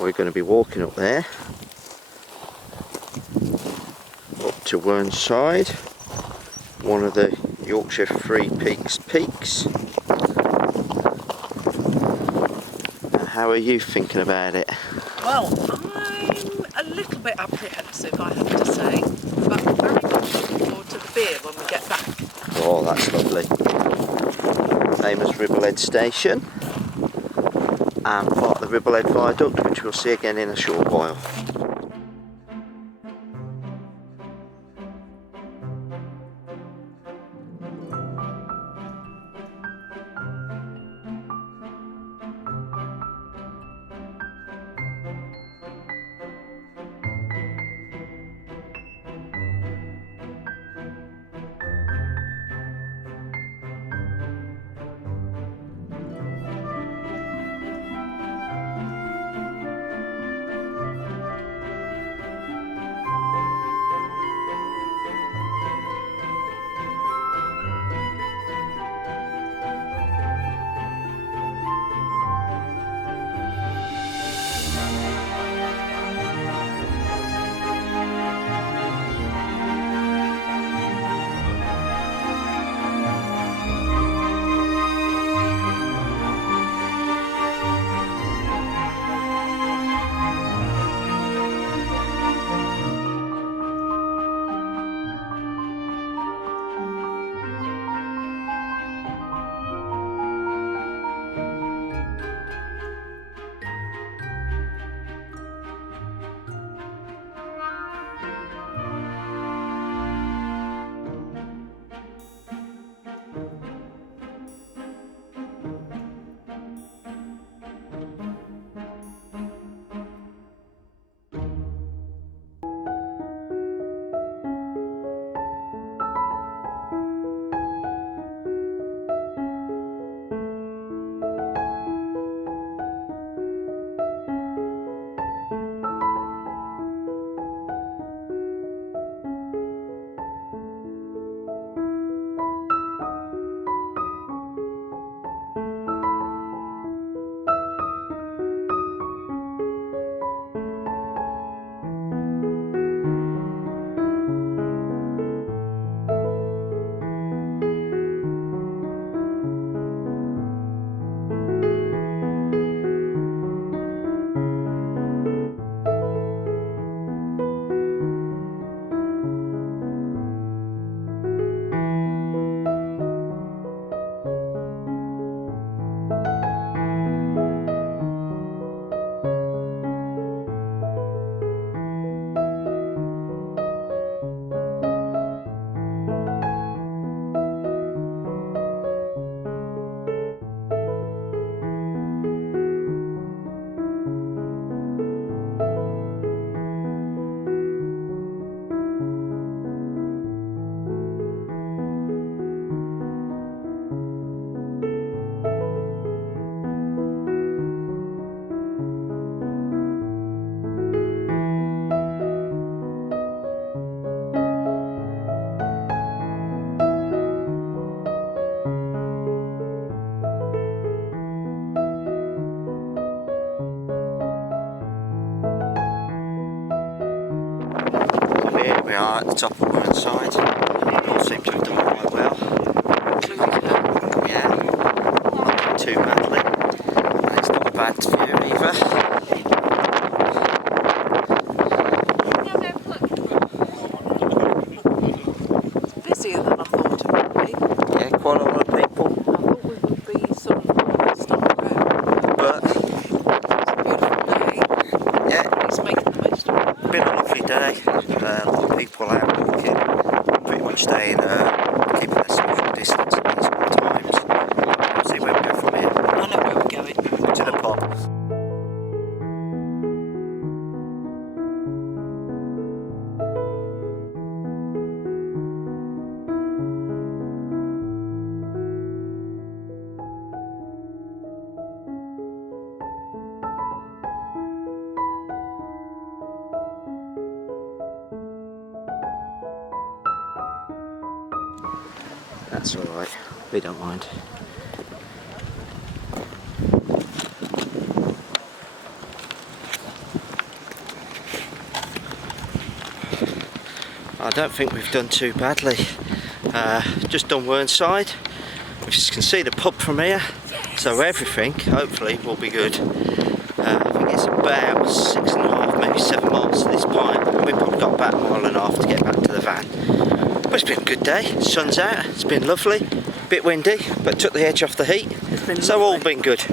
We're going to be walking up there, up to Whernside, one of the Yorkshire Free peaks. How are you thinking about it? Well, I'm a little bit apprehensive, I have to say, but very much looking forward to the beer when we get back. Oh, that's lovely. Famous Ribblehead station and part of the Ribblehead viaduct, which we'll see again in a short while. We are at the top of Whernside. All seem to have done quite well. Yeah, not too badly. And it's not a bad view either. Busier than I thought it would be. Yeah, quite a lot of people. I thought we would be sort of stopped around. But It's a beautiful day. yeah, He's making the most of it. been a lovely day. A lot of people out walking, pretty much staying, keeping their social distance at these times. We'll see where we go from here. I know where we're going. To the pub. That's alright, we don't mind. I don't think we've done too badly. Just done Whernside, which you can see the pub from here, so everything hopefully will be good. I think it's about 6.5, maybe 7 miles to this point, and we've probably got about 1.5 miles to get back to the van. But it's been a good day, sun's out, it's been lovely, bit windy, but took the edge off the heat, so all been good.